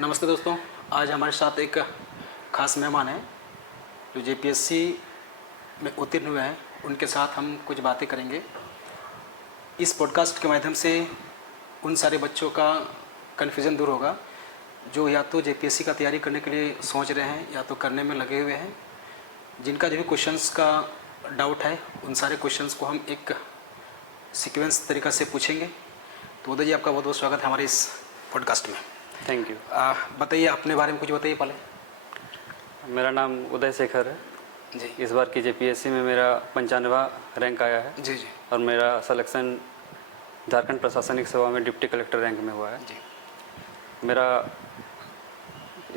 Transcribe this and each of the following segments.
नमस्ते दोस्तों, आज हमारे साथ एक खास मेहमान हैं जो जेपीएससी में उत्तीर्ण हुए हैं। उनके साथ हम कुछ बातें करेंगे। इस पॉडकास्ट के माध्यम से उन सारे बच्चों का कन्फ्यूज़न दूर होगा जो या तो जेपीएससी का तैयारी करने के लिए सोच रहे हैं या तो करने में लगे हुए हैं। जिनका जो भी क्वेश्चंस का डाउट है उन सारे क्वेश्चंस को हम एक सीक्वेंस तरीक़ा से पूछेंगे। तो उदय जी, आपका बहुत बहुत स्वागत है हमारे इस पॉडकास्ट में। Thank you. बताइए, अपने बारे में कुछ बताइए पहले। मेरा नाम उदय शेखर है जी। इस बार की जेपीएससी में मेरा 95वां रैंक आया है। जी जी। और मेरा सिलेक्शन झारखंड प्रशासनिक सेवा में डिप्टी कलेक्टर रैंक में हुआ है। जी। मेरा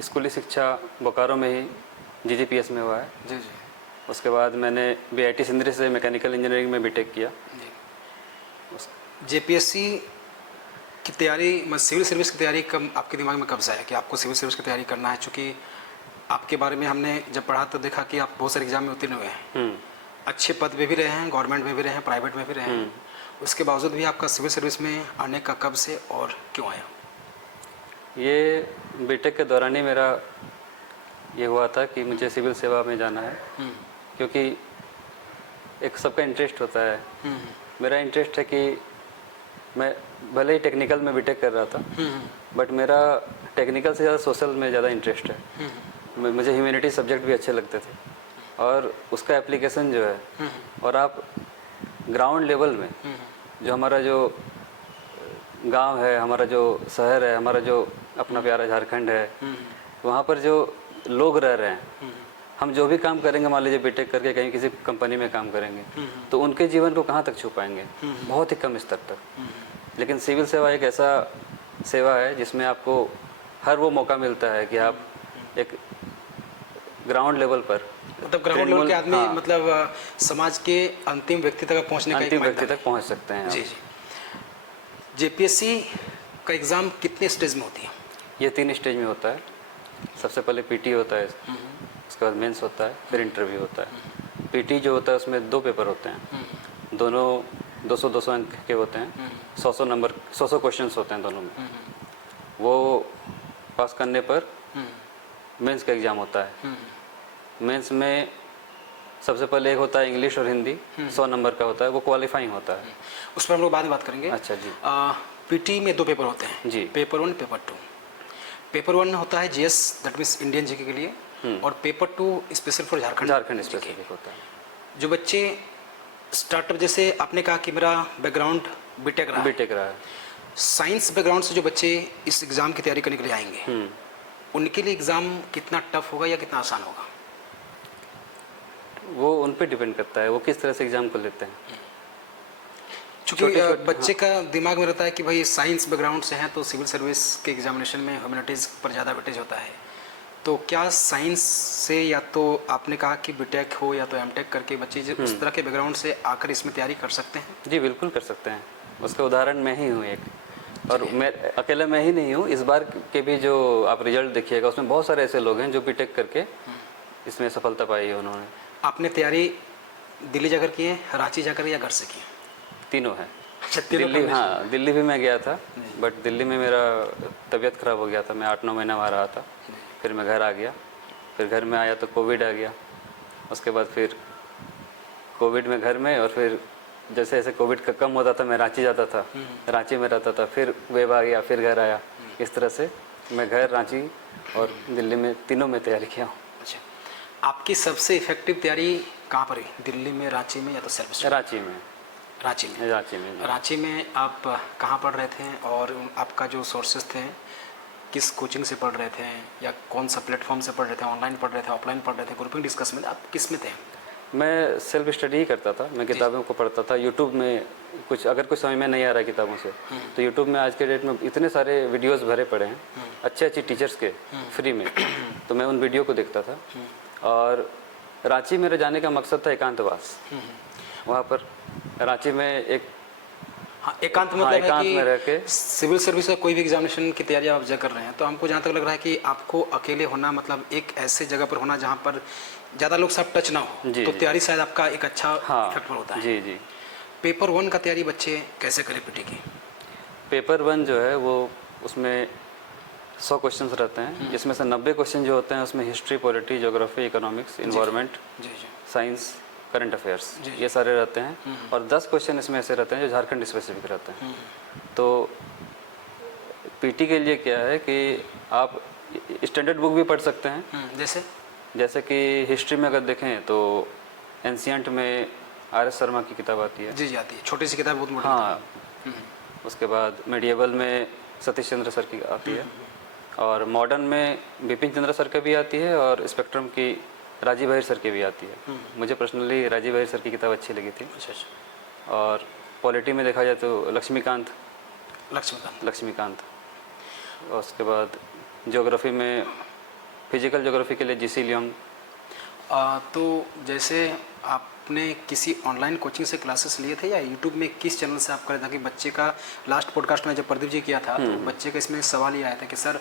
स्कूली शिक्षा बोकारो में ही जीजीपीएस में हुआ है। जी जी। उसके बाद मैंने बीआईटी सिंदरी से मैकेनिकल इंजीनियरिंग में बीटेक किया। जी। जेपीएससी की तैयारी, सिविल सर्विस की तैयारी कब आपके दिमाग में कब से आया कि आपको सिविल सर्विस की तैयारी करना है? चूँकि आपके बारे में हमने जब पढ़ा तो देखा कि आप बहुत सारे एग्जाम में उत्तीर्ण हुए हैं, अच्छे पद पे भी रहे हैं, गवर्नमेंट में भी रहे हैं, प्राइवेट में भी रहे हैं। उसके बावजूद भी आपका सिविल सर्विस में आने का कब से और क्यों आया? ये बीटेक के दौरान ही मेरा ये हुआ था कि मुझे सिविल सेवा में जाना है, क्योंकि एक सबका इंटरेस्ट होता है। मेरा इंटरेस्ट है कि मैं भले ही टेक्निकल में बीटेक कर रहा था, बट मेरा टेक्निकल से ज़्यादा सोशल में ज़्यादा इंटरेस्ट है। मुझे ह्यूमैनिटी सब्जेक्ट भी अच्छे लगते थे और उसका एप्लीकेशन जो है, और आप ग्राउंड लेवल में जो हमारा जो गांव है, हमारा जो शहर है, हमारा जो अपना प्यारा झारखंड है, वहाँ पर जो लोग रह रहे हैं, हम जो भी काम करेंगे, मान लीजिए बीटेक करके कहीं किसी कंपनी में काम करेंगे, तो उनके जीवन को कहाँ तक छू पाएंगे? बहुत ही कम स्तर तक। लेकिन सिविल सेवा एक ऐसा सेवा है जिसमें आपको हर वो मौका मिलता है कि आप एक ग्राउंड लेवल पर, मतलब ग्राउंड लेवल के आदमी, हाँ, मतलब समाज के अंतिम व्यक्ति तक पहुँचने का अंतिम व्यक्ति तक पहुँच सकते हैं। जी जी। जेपीएससी का एग्ज़ाम कितने स्टेज में होती है? ये 3 स्टेज में होता है। सबसे पहले पीटी होता है, उसके बाद मेंस होता है, फिर इंटरव्यू होता है। पीटी जो होता है उसमें 2 पेपर होते हैं, दोनों 200-200 अंक के होते हैं। 100-100 नंबर, 100-100 क्वेश्चंस होते हैं दोनों में। वो पास करने पर मेंस का एग्ज़ाम होता है। मेंस में सबसे पहले एक होता है इंग्लिश और हिंदी, 100 नंबर का होता है, वो क्वालिफाइंग होता है। उस पर हम लोग बाद में बात करेंगे। अच्छा जी। पीटी में 2 पेपर होते हैं जी। Paper 1, paper 2। पेपर 1 होता है GS, that means Indian GK के लिए, और paper 2 special for Jharkhand specific होता है। जो बच्चे स्टार्टअप, जैसे आपने कहा कि मेरा बैकग्राउंड बीटेक रहा है, साइंस बैकग्राउंड से जो बच्चे इस एग्ज़ाम की तैयारी करने के लिए आएंगे, उनके लिए एग्ज़ाम कितना टफ होगा या कितना आसान होगा? वो उन पे डिपेंड करता है, वो किस तरह से एग्ज़ाम को लेते हैं। चूँकि बच्चे का दिमाग में रहता है कि भाई साइंस बैकग्राउंड से हैं तो सिविल सर्विस के एग्जामिनेशन में ह्यूमैनिटीज़ पर ज़्यादा वेटेज होता है। तो क्या साइंस से, या तो आपने कहा कि बीटेक हो या तो एमटेक करके बच्चे उस तरह के बैकग्राउंड से आकर इसमें तैयारी कर सकते हैं? जी बिल्कुल कर सकते हैं। उसका उदाहरण मैं ही हूँ एक, और मैं अकेला मैं ही नहीं हूँ। इस बार के भी जो आप रिजल्ट देखिएगा उसमें बहुत सारे ऐसे लोग हैं जो बीटेक करके इसमें सफलता पाई है उन्होंने। आपने तैयारी दिल्ली जाकर की है, रांची जाकर, या घर से की? तीनों है। अच्छा, दिल्ली, हाँ दिल्ली भी मैं गया था, बट दिल्ली में मेरा तबीयत ख़राब हो गया था। मैं 8-9 महीना वहाँ रहा था, फिर मैं घर आ गया। फिर घर में आया तो कोविड आ गया। उसके बाद फिर कोविड में घर में, और फिर जैसे जैसे कोविड का कम होता था मैं रांची जाता था, रांची में रहता था, फिर वेव आ गया, फिर घर आया। इस तरह से मैं घर, रांची और दिल्ली में तीनों में तैयारी किया हूँ। अच्छा, आपकी सबसे इफेक्टिव तैयारी कहाँ पर हुई? दिल्ली में, रांची में, या तो सेल्फ स्टडी? रांची में। रांची में आप कहाँ पढ़ रहे थे, और आपका जो सोर्सेज थे किस कोचिंग से पढ़ रहे थे, या कौन सा प्लेटफॉर्म से पढ़ रहे थे? ऑनलाइन पढ़ रहे थे, ऑफलाइन पढ़ रहे थे, ग्रुपिंग डिस्कस में? आप किस में थे? मैं सेल्फ स्टडी ही करता था। मैं किताबों को पढ़ता था। यूट्यूब में कुछ, अगर कुछ समझ में नहीं आ रहा है किताबों से, तो यूट्यूब में आज के डेट में इतने सारे वीडियोस भरे पड़े हैं अच्छे अच्छे टीचर्स के, फ्री में। तो मैं उन वीडियो को देखता था। और रांची मेरे जाने का मकसद था एकांतवास। वहाँ पर रांची में एक एकांत मतलब है कि में रह के सिविल सर्विस का कोई भी एग्जामिनेशन की तैयारी आप कर रहे हैं, तो हमको जहाँ तक लग रहा है कि आपको अकेले होना, मतलब एक ऐसे जगह पर होना जहाँ पर ज़्यादा लोग सब टच ना हो, तो तैयारी शायद आपका एक अच्छा इफेक्ट होता है। जी जी। पेपर 1 का तैयारी बच्चे कैसे करें पीटी की? पेपर 1 जो है वो, उसमें 100 क्वेश्चंस रहते हैं, जिसमें से 90 क्वेश्चन जो होते हैं उसमें history, polity, geography, economics, environment, G G science, current affairs, जी। ये सारे रहते हैं। और 10 क्वेश्चन इसमें ऐसे रहते हैं जो झारखंड स्पेसिफिक रहते हैं। तो पीटी के लिए क्या है कि आप स्टैंडर्ड बुक भी पढ़ सकते हैं। जैसे कि हिस्ट्री में अगर देखें तो एंशियंट में आर.एस. शर्मा की किताब आती है। जी जी आती है, छोटी सी किताब बहुत मोटी। हाँ, उसके बाद मेडिएवल में सतीश चंद्र सर की आती है, और मॉडर्न में बिपिन चंद्र सर की भी आती है, और स्पेक्ट्रम की राजीव अहिर सर की भी आती है। मुझे पर्सनली राजीव अहिर सर की किताब अच्छी लगी थी। अच्छा अच्छा। और पॉलिटी में देखा जाए तो लक्ष्मीकांत, और उसके बाद ज्योग्राफी में फिजिकल ज्योग्राफी के लिए जी.सी. लियोंग। तो जैसे आपने किसी ऑनलाइन कोचिंग से क्लासेस लिए थे या यूट्यूब में किस चैनल से आप कर रहे थे? कि बच्चे का लास्ट पॉडकास्ट में जब प्रदीप जी किया था तो बच्चे का इसमें सवाल ये आया था कि सर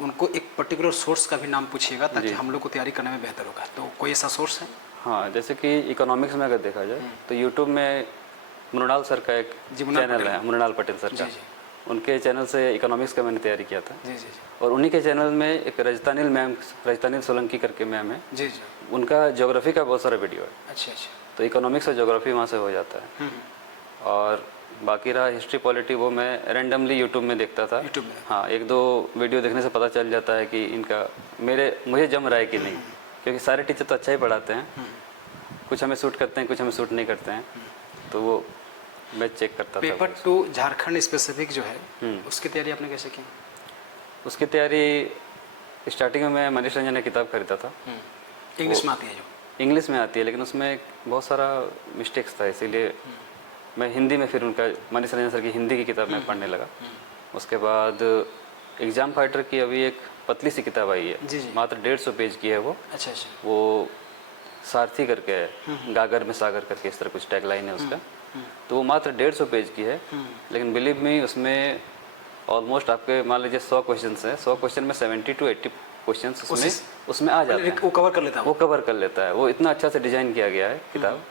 उनको एक पर्टिकुलर सोर्स का भी नाम पूछिएगा ताकि हम लोग को तैयारी करने में बेहतर होगा। तो कोई ऐसा सोर्स है? हाँ, जैसे कि इकोनॉमिक्स में अगर देखा जाए तो यूट्यूब में मृणाल सर का एक चैनल है, मृणाल पटेल सर का। उनके चैनल से इकोनॉमिक्स का मैंने तैयारी किया था। जी जी। और उन्हीं के चैनल में एक रजतानील सोलंकी करके मैम है। जी जी। उनका ज्योग्राफी का बहुत सारा वीडियो है। अच्छा अच्छा। तो इकोनॉमिक्स और ज्योग्राफी वहाँ से हो जाता है। और बाकी रहा हिस्ट्री, पॉलिटी, वो मैं रैंडमली यूट्यूब में देखता था। यूट्यूब में? हाँ, 1-2 वीडियो देखने से पता चल जाता है कि इनका मुझे जम रहा है कि नहीं, क्योंकि सारे टीचर तो अच्छा ही पढ़ाते हैं। कुछ हमें सूट करते हैं, कुछ हमें सूट नहीं करते हैं, तो वो मैं चेक करता था। पेपर 2 झारखंड स्पेसिफिक जो है उसकी तैयारी आपने कैसे की? उसकी तैयारी स्टार्टिंग में मैं मनीष रंजन ने किताब खरीदा था। इंग्लिश में आती है जो? इंग्लिश में आती है, लेकिन उसमें बहुत सारा मिस्टेक्स था, इसीलिए मैं हिंदी में फिर उनका मनीष रंजन सर की हिंदी की किताब में पढ़ने लगा। उसके बाद एग्ज़ाम फाइटर की अभी एक पतली सी किताब आई है। जी जी। मात्र 150 पेज की है वो। अच्छा अच्छा। वो सारथी करके है, गागर में सागर करके इस तरह कुछ टैगलाइन है उसका। तो वो मात्र 150 पेज की है, लेकिन बिलीव मी उसमें ऑलमोस्ट आपके मान लीजिए 100 क्वेश्चन हैं। 100 क्वेश्चन में 70 to 80 क्वेश्चन उसमें आ जाते हैं। वो कवर कर लेता है? वो कवर कर लेता है। वो इतना अच्छा से डिज़ाइन किया गया है किताब।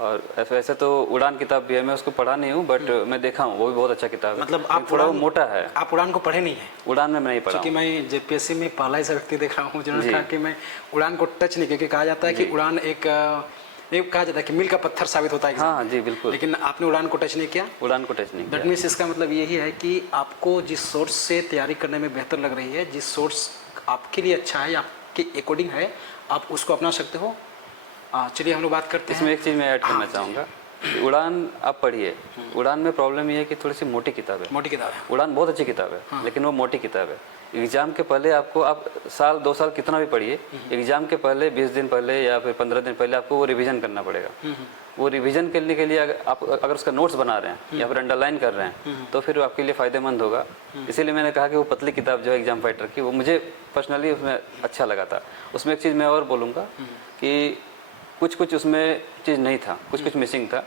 और वैसे तो उड़ान किताब भी है, मैं उसको पढ़ा नहीं हूँ, बट मैं देखा हूँ, वो भी बहुत अच्छा किताब है। मतलब आप थोड़ा वो मोटा है। आप उड़ान को पढ़े नहीं है? उड़ान में नहीं पढ़ा, क्योंकि मैं जेपीएससी में पहला ऐसा व्यक्ति देख रहा हूँ जिन्होंने कहा कि मैं उड़ान को टच नहीं, क्योंकि कहा जाता है कि उड़ान एक कहा जाता है कि मील का पत्थर साबित होता है। हाँ जी, बिल्कुल। लेकिन आपने उड़ान को टच नहीं किया? उड़ान को टच नहीं किया। दैट मीन्स इसका मतलब यही है कि आपको जिस सोर्स से तैयारी करने में बेहतर लग रही है, जिस सोर्स आपके लिए अच्छा है, आपके अकॉर्डिंग है, आप उसको अपना सकते हो। चलिए हम लोग बात करते हैं। इसमें एक चीज़ मैं ऐड करना चाहूँगा। उड़ान आप पढ़िए। उड़ान में प्रॉब्लम ये है कि थोड़ी सी मोटी किताब है। मोटी किताब है। उड़ान बहुत अच्छी किताब है, लेकिन वो मोटी किताब है। एग्ज़ाम के पहले आपको, आप साल 2 साल कितना भी पढ़िए, एग्ज़ाम के पहले 20 दिन पहले या फिर 15 दिन पहले आपको वो रिवीजन करना पड़ेगा। वो रिवीजन करने के लिए अगर उसका नोट्स बना रहे हैं या फिर अंडरलाइन कर रहे हैं तो फिर आपके लिए फ़ायदेमंद होगा। इसीलिए मैंने कहा कि वो पतली किताब जो है एग्ज़ाम फाइटर की, वो मुझे पर्सनली उसमें अच्छा लगा था। उसमें एक चीज़ मैं और बोलूँगा कि कुछ उसमें चीज़ नहीं था, कुछ मिसिंग था।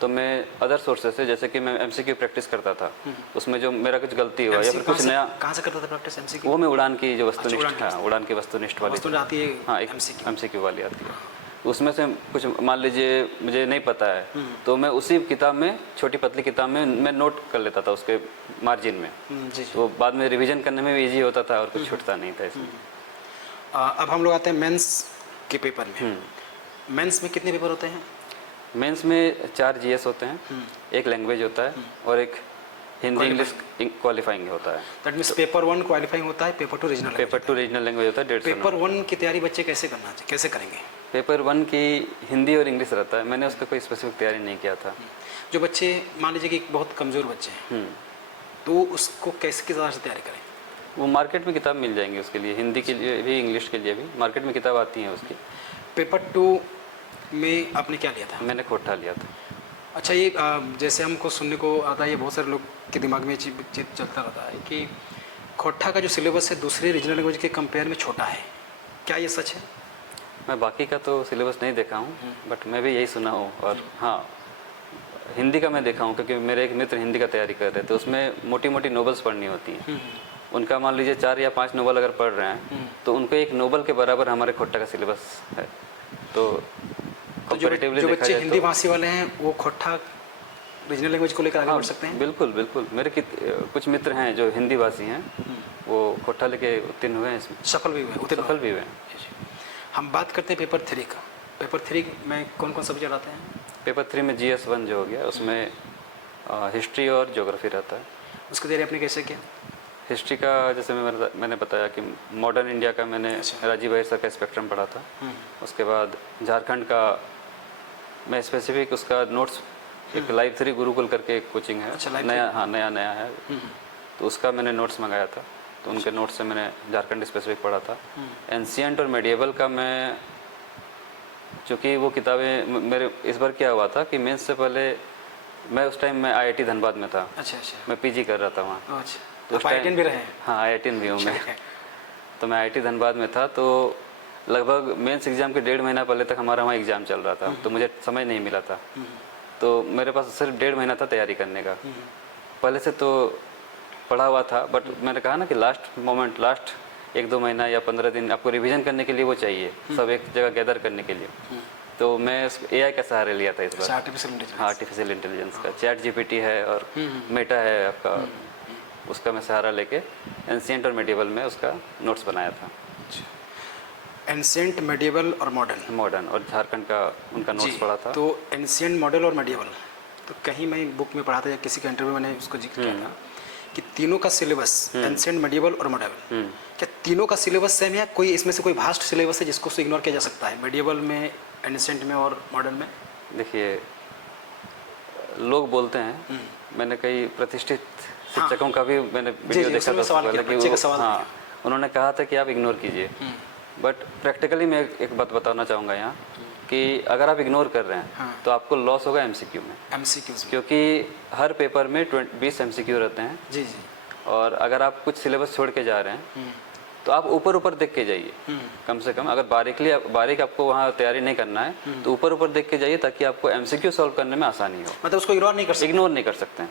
तो मैं अदर सोर्सेज से, जैसे कि मैं एमसीक्यू प्रैक्टिस करता था, उसमें जो मेरा कुछ गलती हुआ या फिर कुछ नया। कहाँ से करता था प्रैक्टिस एमसीक्यू? वो मैं उड़ान की जो वस्तुनिष्ठ, हाँ, उड़ान की वस्तुनिष्ठ वाली आती है। हाँ, एक एमसीक्यू वाली आती है। उसमें से कुछ मान लीजिए मुझे नहीं पता है तो मैं उसी किताब में, छोटी पतली किताब में मैं नोट कर लेता था उसके मार्जिन में। तो बाद में रिवीजन करने में भी ईजी होता था और कुछ छूटता नहीं था इसमें। अब हम लोग आते हैं मेंस के पेपर में। मेंस में कितने पेपर होते हैं? मेंस में 4 जीएस होते हैं, एक लैंग्वेज होता है और एक हिंदी इंग्लिश क्वालिफाइंग होता है। दैट मींस पेपर 1 क्वालिफाइंग होता है, paper 2 regional. Paper 2 regional language होता है। 150 पेपर 1 की तैयारी बच्चे कैसे करेंगे? पेपर 1 की हिंदी और इंग्लिश रहता है। मैंने उसका कोई स्पेसिफिक तैयारी नहीं किया था। जो बच्चे मान लीजिए कि बहुत कमज़ोर बच्चे हैं तो उसको किस तरह से तैयारी करें? वो मार्केट में किताब मिल जाएंगी उसके लिए, हिंदी के लिए भी इंग्लिश के लिए भी मार्केट में किताब आती हैं उसकी। पेपर 2 में आपने क्या लिया था? मैंने खोटा लिया था। अच्छा, ये जैसे हमको सुनने को आता है, ये बहुत सारे लोग के दिमाग में चीज चलता रहता है कि खोटा का जो सिलेबस है दूसरे रीजनल लैंग्वेज के कंपेयर में छोटा है। क्या ये सच है? मैं बाकी का तो सिलेबस नहीं देखा हूँ, बट मैं भी यही सुना हूँ। और हाँ, हिंदी का मैं देखा हूँ, क्योंकि मेरे एक मित्र हिंदी का तैयारी कर रहे थे। उसमें मोटी मोटी नोवेल्स पढ़नी होती हैं। उनका मान लीजिए 4 या 5 नोवेल अगर पढ़ रहे हैं तो उनको एक नोवेल के बराबर हमारे खोटा का सिलेबस है। तो कंपैरेटिवली जो देखा बच्चे जाए हिंदी तो भाषी वाले हैं वो खोटा रीजनल लैंग्वेज को लेकर आगे बढ़ सकते हैं? बिल्कुल बिल्कुल। मेरे कुछ मित्र हैं जो हिंदी भाषी हैं, वो कोठा लेके उत्तीर्ण हुए हैं इसमें, सफल भी हुए, उत्तीर्ण सफल भी हुए हैं। जी, जी। हम बात करते हैं पेपर 3 का। पेपर 3 में कौन कौन सब्जेक्ट आते हैं? पेपर 3 में GS1 जो हो गया उसमें हिस्ट्री और ज्योग्राफी रहता है। उसकी तैयारी आपने कैसे किया? हिस्ट्री का जैसे मैंने बताया कि मॉडर्न इंडिया का मैंने राजीव अहिर सर का स्पेक्ट्रम पढ़ा था। उसके बाद झारखंड का मैं स्पेसिफिक उसका नोट्स, एक लाइव 3 गुरुकुल करके एक कोचिंग है, अच्छा, नया, हाँ नया है, तो उसका मैंने नोट्स मंगाया था, तो उनके नोट्स से मैंने झारखंड स्पेसिफिक पढ़ा था। एंशिएंट और मेडिएवल का मैं, चूँकि वो किताबें मेरे इस बार क्या हुआ था कि मेंस से पहले मैं उस टाइम मैं IIT धनबाद में था, अच्छा, मैं PG कर रहा था वहाँ। अच्छा। तो उस आप टाइम IITN भी रहे हैं? हाँ, IITN भी हूँ मैं। तो मैं IIT धनबाद में था, तो लगभग मेंस एग्ज़ाम के 1.5 महीना पहले तक हमारा वहाँ एग्ज़ाम चल रहा था, तो मुझे समय नहीं मिला था। तो मेरे पास सिर्फ 1.5 महीना था तैयारी करने का। पहले से तो पढ़ा हुआ था, बट मैंने कहा ना कि लास्ट मोमेंट, लास्ट 1-2 महीना या 15 दिन आपको रिवीजन करने के लिए वो चाहिए, सब एक जगह गैदर करने के लिए। तो मैं AI का सहारा लिया था इस बार। आर्टिफिशियल इंटेलिजेंस का चैट GPT है और मेटा है आपका, उसका मैं सहारा लेके एंशिएंट और मेडिएवल में उसका नोट्स बनाया था। एंशिएंट, मेडिएवल और मॉडर्न और झारखंड का उनका नोट्स पढ़ा था। तो एंशिएंट, मॉडल और मेडिएवल, तो कहीं मैं बुक में पढ़ा था या किसी का इंटरव्यू मैंने उसको जिक्र किया था कि तीनों का सिलेबस, एंशिएंट, मेडिएवल और मॉडर्न, क्या तीनों का सिलेबस सेम है? कोई इसमें से कोई वास्ट सिलेबस है जिसको इग्नोर किया जा सकता है, मेडिएवल में, एंशिएंट में और मॉडर्न में? देखिए, लोग बोलते हैं, मैंने कई प्रतिष्ठित शिक्षकों का भी मैंने वीडियो देखा था पहले कि हाँ, उन्होंने कहा था कि आप इग्नोर कीजिए, बट प्रैक्टिकली मैं एक बात बताना चाहूँगा यहाँ कि अगर आप इग्नोर कर रहे हैं तो आपको लॉस होगा MCQ में, क्योंकि हर पेपर में 20 MCQ रहते हैं। जी जी। और अगर आप कुछ सिलेबस छोड़ के जा रहे हैं तो आप ऊपर देख के जाइए, कम से कम अगर बारीक आपको वहाँ तैयारी नहीं करना है तो ऊपर देख के जाइए, ताकि आपको MCQ सॉल्व करने में आसानी हो। मतलब उसको इग्नोर नहीं कर सकते हैं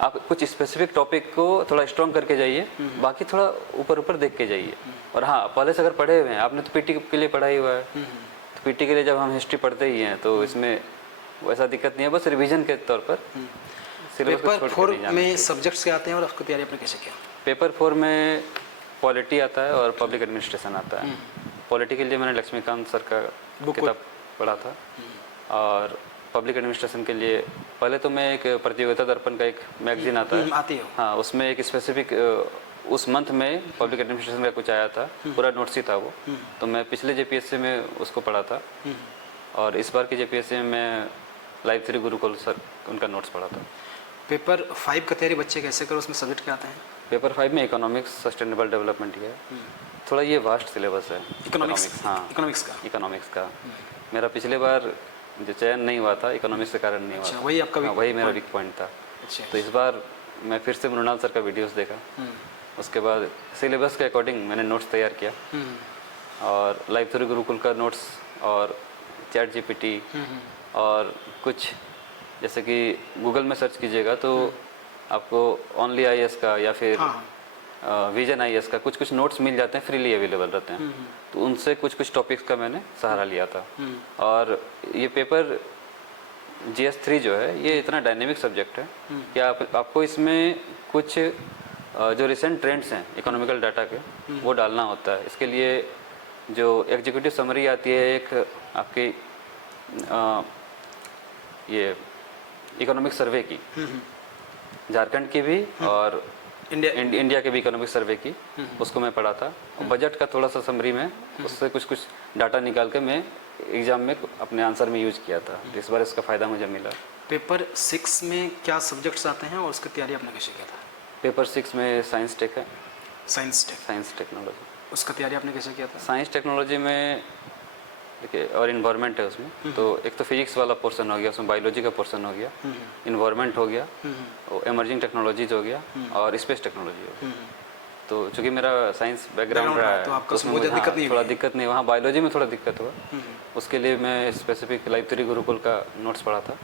आप, कुछ स्पेसिफिक टॉपिक को थोड़ा स्ट्रॉन्ग करके जाइए, बाकी थोड़ा ऊपर देख के जाइए। और हाँ, पहले से अगर पढ़े हुए हैं, आपने तो PT के लिए पढ़ा ही हुआ है, तो PT के लिए जब हम हिस्ट्री पढ़ते ही हैं तो इसमें वैसा दिक्कत नहीं है, बस रिवीजन के तौर पर। पेपर 4 में सब्जेक्ट्स क्या आते हैं और उसको तैयारी आपने कैसे किया? पेपर 4 में पॉलिटी आता है और पब्लिक एडमिनिस्ट्रेशन आता है। पॉलिटी के लिए मैंने लक्ष्मीकांत सर का किताब पढ़ा था, और पब्लिक एडमिनिस्ट्रेशन के लिए पहले तो मैं एक प्रतियोगिता दर्पण का एक मैगजीन आता है, आती है, हाँ, उसमें एक स्पेसिफिक उस मंथ में पब्लिक एडमिनिस्ट्रेशन का कुछ आया था, पूरा नोट्स ही था वो, तो मैं पिछले JPSC में उसको पढ़ा था, और इस बार की JPSC में मैं लाइव 3 गुरुकुल सर उनका नोट्स पढ़ा था। पेपर 5 का तैयारी बच्चे कैसे करो, उसमें सब्जेक्ट क्या आते हैं? पेपर 5 में इकोनॉमिक्स, सस्टेनेबल डेवलपमेंट है, थोड़ा ये वास्ट सिलेबस है इकोनॉमिक्स। हाँ, इकोनॉमिक्स का मेरा पिछले बार जो चयन नहीं हुआ था इकोनॉमिक्स के कारण नहीं हुआ था। वही आपका वही मेरा वीक पॉइंट था। तो इस बार मैं फिर से मृणाल सर का वीडियोस देखा, उसके बाद सिलेबस के अकॉर्डिंग मैंने नोट्स तैयार किया, और लाइव 3 गुरुकुल का नोट्स और चैट GPT और कुछ जैसे कि गूगल में सर्च कीजिएगा तो आपको ओनली IAS का या फिर विजन IAS का कुछ नोट्स मिल जाते हैं, फ्रीली अवेलेबल रहते हैं, तो उनसे कुछ टॉपिक्स का मैंने सहारा लिया था। और ये पेपर GS3 जो है ये इतना डायनेमिक सब्जेक्ट है कि आपको इसमें कुछ जो रिसेंट ट्रेंड्स हैं इकोनॉमिकल डाटा के वो डालना होता है। इसके लिए जो एग्जीक्यूटिव समरी आती है एक आपकी ये इकोनॉमिक सर्वे की, झारखंड की भी और इंडिया के भी इकोनॉमिक सर्वे की, उसको मैं पढ़ा था। बजट का थोड़ा सा समरी में उससे कुछ डाटा निकाल के मैं एग्जाम में अपने आंसर में यूज किया था, तो इस बार इसका फ़ायदा मुझे मिला। पेपर 6 में क्या सब्जेक्ट्स आते हैं और उसकी तैयारी आपने कैसे किया था? पेपर 6 में साइंस टेक है, साइंस टेक्नोलॉजी, उसका तैयारी आपने कैसे किया था? साइंस टेक्नोलॉजी में देखिए, और इन्वायरमेंट है उसमें, तो एक तो फिजिक्स वाला पोर्शन हो गया, उसमें बायोलॉजी का पोर्शन हो गया, इन्वायरमेंट हो गया, एमर्जिंग टेक्नोलॉजीज हो गया, और स्पेस टेक्नोलॉजी हो गया। तो चूँकि मेरा साइंस बैकग्राउंड रहा है तो उसमें मुझे थोड़ा दिक्कत नहीं, वहाँ बायोलॉजी में थोड़ा दिक्कत हुआ, उसके लिए मैं स्पेसिफिक लाइव 3 गुरुकुल का नोट्स पढ़ा था,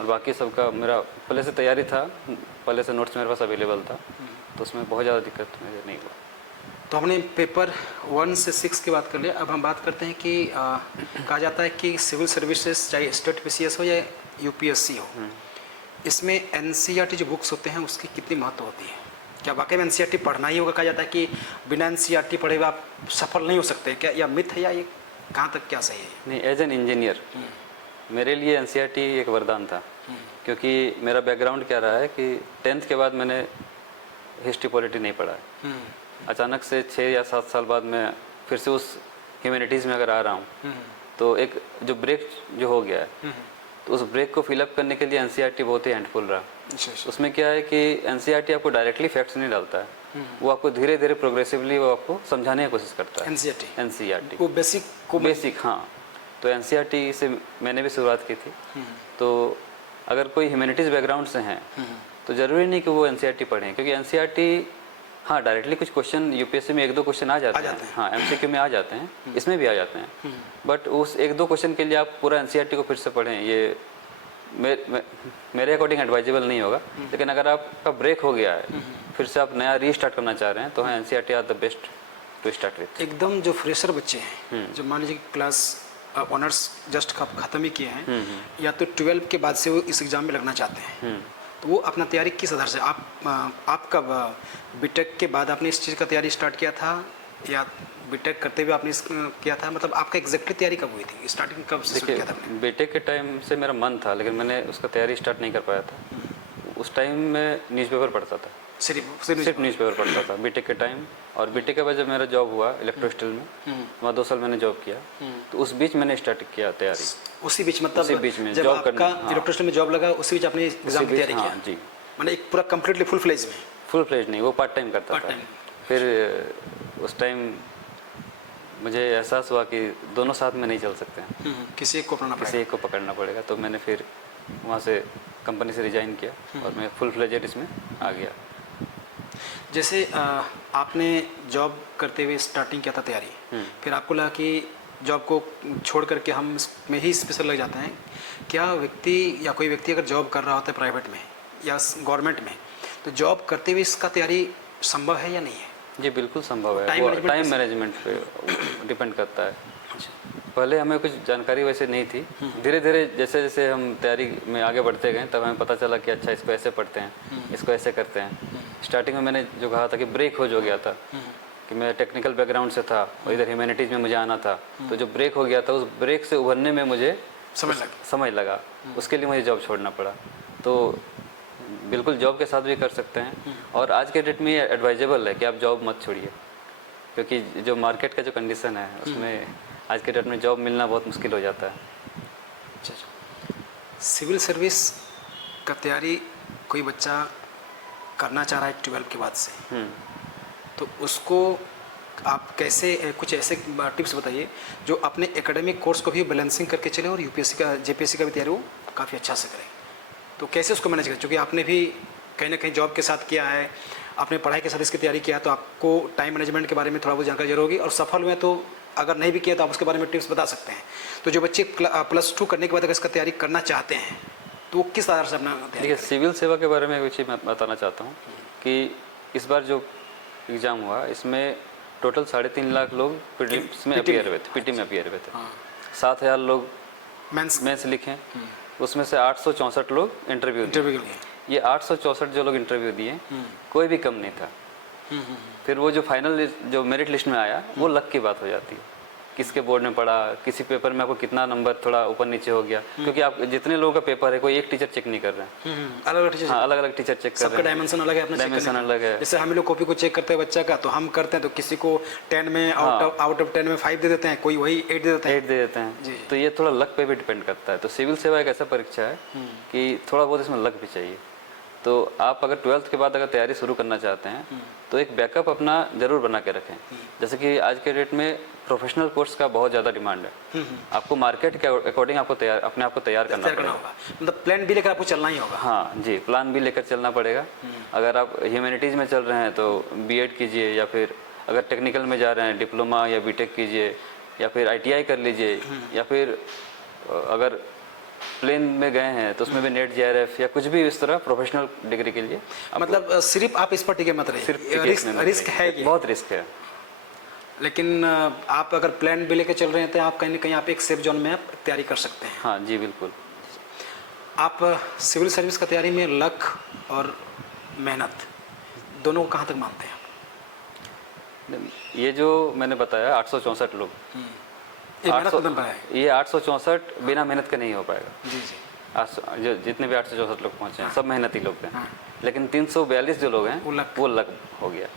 और बाकी सबका मेरा पहले से तैयारी था, पहले से नोट्स मेरे पास अवेलेबल था, तो उसमें बहुत ज़्यादा दिक्कत मुझे नहीं हुआ। तो हमने पेपर 1 से 6 की बात कर लिया। अब हम बात करते हैं कि कहा जाता है कि सिविल सर्विसेज चाहे स्टेट PCS हो या UPSC हो, इसमें NCERT जो बुक्स होते हैं उसकी कितनी महत्व होती है? क्या वाकई में एनसीईआरटी पढ़ना ही होगा? कहा जाता है कि बिना एनसीईआरटी पढ़े हुए आप सफल नहीं हो सकते, क्या या मिथ है या ये कहाँ तक क्या सही है? नहीं, एज एन इंजीनियर मेरे लिए एनसीईआरटी एक वरदान था, क्योंकि मेरा बैकग्राउंड क्या रहा है कि 10th के बाद मैंने हिस्ट्री पॉलिटी नहीं पढ़ा है। अचानक से 6 या 7 साल बाद मैं फिर से उस ह्यूमैनिटीज़ में अगर आ रहा हूँ, तो एक जो ब्रेक जो हो गया है, तो उस ब्रेक को फिलअप करने के लिए एनसीईआरटी बहुत ही हैंडफुल रहा। उसमें क्या है कि एनसीईआरटी आपको डायरेक्टली फैक्ट्स नहीं डालता है, वो आपको धीरे धीरे प्रोग्रेसिवली वो आपको समझाने की कोशिश करता है। एनसीईआरटी वो बेसिक हाँ, तो एनसीईआरटी से मैंने भी शुरुआत की थी। तो अगर कोई ह्यूमैनिटीज़ बैकग्राउंड से हैं तो ज़रूरी नहीं कि वो एनसीईआरटी पढ़ें, क्योंकि एनसीईआरटी हाँ डायरेक्टली कुछ क्वेश्चन यूपीएससी में 1-2 क्वेश्चन आ जाते हैं, हाँ एमसीक्यू में आ जाते हैं, इसमें भी आ जाते हैं, बट उस 1-2 क्वेश्चन के लिए आप पूरा एनसीईआरटी को फिर से पढ़ें, ये मेरे अकॉर्डिंग एडवाइजेबल नहीं होगा। लेकिन अगर आपका ब्रेक हो गया है, फिर से आप नया रीस्टार्ट करना चाह रहे हैं, तो हाँ NCERT are the best to start with. एकदम जो फ्रेशर बच्चे हैं, जो मान लीजिए क्लास ऑनर्स जस्ट ख़त्म ही किए हैं, या तो 12 के बाद से वो इस एग्ज़ाम में लगना चाहते हैं, तो वो अपना तैयारी किस आधार से आप कब बीटेक के बाद आपने इस चीज़ का तैयारी स्टार्ट किया था, या बीटेक करते हुए आपने किया था? मतलब आपका एग्जैक्टली तैयारी कब हुई थी, स्टार्टिंग कब से किया था आपने? बीटेक के टाइम से मेरा मन था, लेकिन मैंने उसका तैयारी स्टार्ट नहीं कर पाया था। उस टाइम में न्यूज़पेपर पढ़ता था, सिर्फ न्यूज़पेपर पढ़ता था बीटेक के टाइम। और बीटेक के बाद जब मेरा जॉब हुआ इलेक्ट्रो स्टील में, वहाँ 2 साल मैंने जॉब किया, तो उस बीच मैंने स्टार्ट किया तैयारी। उसी बीच मतलब उसी बीच में जब जॉब आपका इलेक्ट्रो स्टील में जॉब लगा, उसी बीच आपने एग्जाम की तैयारी किया? जी, मैंने एक पूरा कंप्लीटली फुल फ्लेज में? फुल फ्लेज नहीं, वो पार्ट टाइम करता था। फिर उस टाइम मुझे एहसास हुआ कि दोनों साथ में नहीं चल सकते हैं, किसी एक को पकड़ना पड़ेगा। तो मैंने फिर वहाँ से कंपनी से रिजाइन किया और मैं फुल फ्लेजेड इसमें आ गया। जैसे आपने जॉब करते हुए स्टार्टिंग किया था तैयारी, फिर आपको लगा कि जॉब को छोड़ करके हम इसमें ही स्पेशल लग जाते हैं, क्या व्यक्ति या कोई व्यक्ति अगर जॉब कर रहा होता है प्राइवेट में या गवर्नमेंट में, तो जॉब करते हुए इसका तैयारी संभव है या नहीं है? जी बिल्कुल संभव है। टाइम मैनेजमेंट पे डिपेंड करता है। पहले हमें कुछ जानकारी वैसे नहीं थी, धीरे धीरे जैसे जैसे हम तैयारी में आगे बढ़ते गए, तब हमें पता चला कि अच्छा इसको ऐसे पढ़ते हैं, इसको ऐसे करते हैं। स्टार्टिंग में मैंने जो कहा था कि ब्रेक हो गया था, कि मैं टेक्निकल बैकग्राउंड से था और इधर ह्यूमैनिटीज़ में मुझे आना था, तो जो ब्रेक हो गया था, उस ब्रेक से उभरने में मुझे समझ लगा, उसके लिए मुझे जॉब छोड़ना पड़ा। तो बिल्कुल जॉब के साथ भी कर सकते हैं, और आज के डेट में ये एडवाइजेबल है कि आप जॉब मत छोड़िए, क्योंकि जो मार्केट का जो कंडीशन है उसमें आज के डेट में जॉब मिलना बहुत मुश्किल हो जाता है। अच्छा, सिविल सर्विस का तैयारी कोई बच्चा करना चाह रहा है 12 के बाद से, तो उसको आप कैसे कुछ ऐसे टिप्स बताइए जो अपने एकेडमिक कोर्स को भी बैलेंसिंग करके चले और यूपीएससी का जेपीएससी का भी तैयारी वो काफ़ी अच्छा से करें? तो कैसे उसको मैनेज करें, क्योंकि आपने भी कहीं ना कहीं जॉब के साथ किया है, आपने पढ़ाई के साथ इसकी तैयारी किया, तो आपको टाइम मैनेजमेंट के बारे में थोड़ा बहुत जानकारी जरूर होगी, और सफल हुए तो अगर नहीं भी किया तो आप उसके बारे में टिप्स बता सकते हैं। तो जो बच्चे +2 करने के बाद अगर इसका तैयारी करना चाहते हैं तो वो किस आधार से अपना देखिए, सिविल सेवा के बारे में एक चीज़ मैं बताना चाहता हूँ कि इस बार जो एग्ज़ाम हुआ इसमें टोटल 3.5 लाख लोग प्रीलिम्स में अपीयर हुए थे, पीटी में अपीयर हुए थे। 7,000 लोग मेंस लिखे, उसमें से 864 लोग इंटरव्यू दिए। ये 864 जो लोग इंटरव्यू दिए, कोई भी कम नहीं था। फिर वो जो फाइनल जो मेरिट लिस्ट में आया, वो लक की बात हो जाती है, किसके बोर्ड में पड़ा, किसी पेपर में आपको कितना नंबर थोड़ा ऊपर नीचे हो गया, क्योंकि आप जितने लोगों का पेपर है कोई एक टीचर चेक नहीं कर रहे हैं, अलग अलग टीचर चेक कर रहे हैं, डायमेंशन अलग है, डायमेंशन अलग है। जैसे हम लोग कॉपी को चेक करते हैं बच्चा का, तो हम करते हैं तो किसी को 10 में आउट ऑफ 10 में 5 दे देते हैं, कोई वही 8 दे देते हैं। तो ये थोड़ा लक पे भी डिपेंड करता है। तो सिविल सेवा एक ऐसा परीक्षा है कि थोड़ा बहुत इसमें लक भी चाहिए। तो आप अगर 12th के बाद अगर तैयारी शुरू करना चाहते हैं तो एक बैकअप अपना ज़रूर बना के रखें। जैसे कि आज के डेट में प्रोफेशनल कोर्स का बहुत ज़्यादा डिमांड है, आपको मार्केट के अकॉर्डिंग आपको अपने आप को तैयार करना पड़ेगा। मतलब प्लान बी लेकर आपको चलना ही होगा। हाँ जी, प्लान बी लेकर चलना पड़ेगा। अगर आप ह्यूमैनिटीज़ में चल रहे हैं तो बीएड कीजिए, या फिर अगर टेक्निकल में जा रहे हैं डिप्लोमा या बीटेक कीजिए, या फिर आईटीआई कर लीजिए, या फिर अगर प्लेन में गए हैं तो उसमें भी नेट जेआरएफ या कुछ भी इस तरह प्रोफेशनल डिग्री के लिए। मतलब सिर्फ आप इस पर टिके मत रहिए, सिर्फ रिस्क है, बहुत रिस्क है। लेकिन आप अगर प्लान भी लेके चल रहे हैं तो आप कहीं ना कहीं आप एक सेफ जोन में आप तैयारी कर सकते हैं। हाँ जी बिल्कुल। आप सिविल सर्विस का तैयारी में लक और मेहनत दोनों को कहाँ तक मानते हैं? ये जो मैंने बताया 864 लोग, ये मेहनत कदम पर है। ये 864 बिना मेहनत के नहीं हो पाएगा। जी जी। जो जितने भी 864 लोग पहुँचे हैं सब मेहनती लोग हैं, लेकिन 342 जो लोग हैं वो लक हो गया।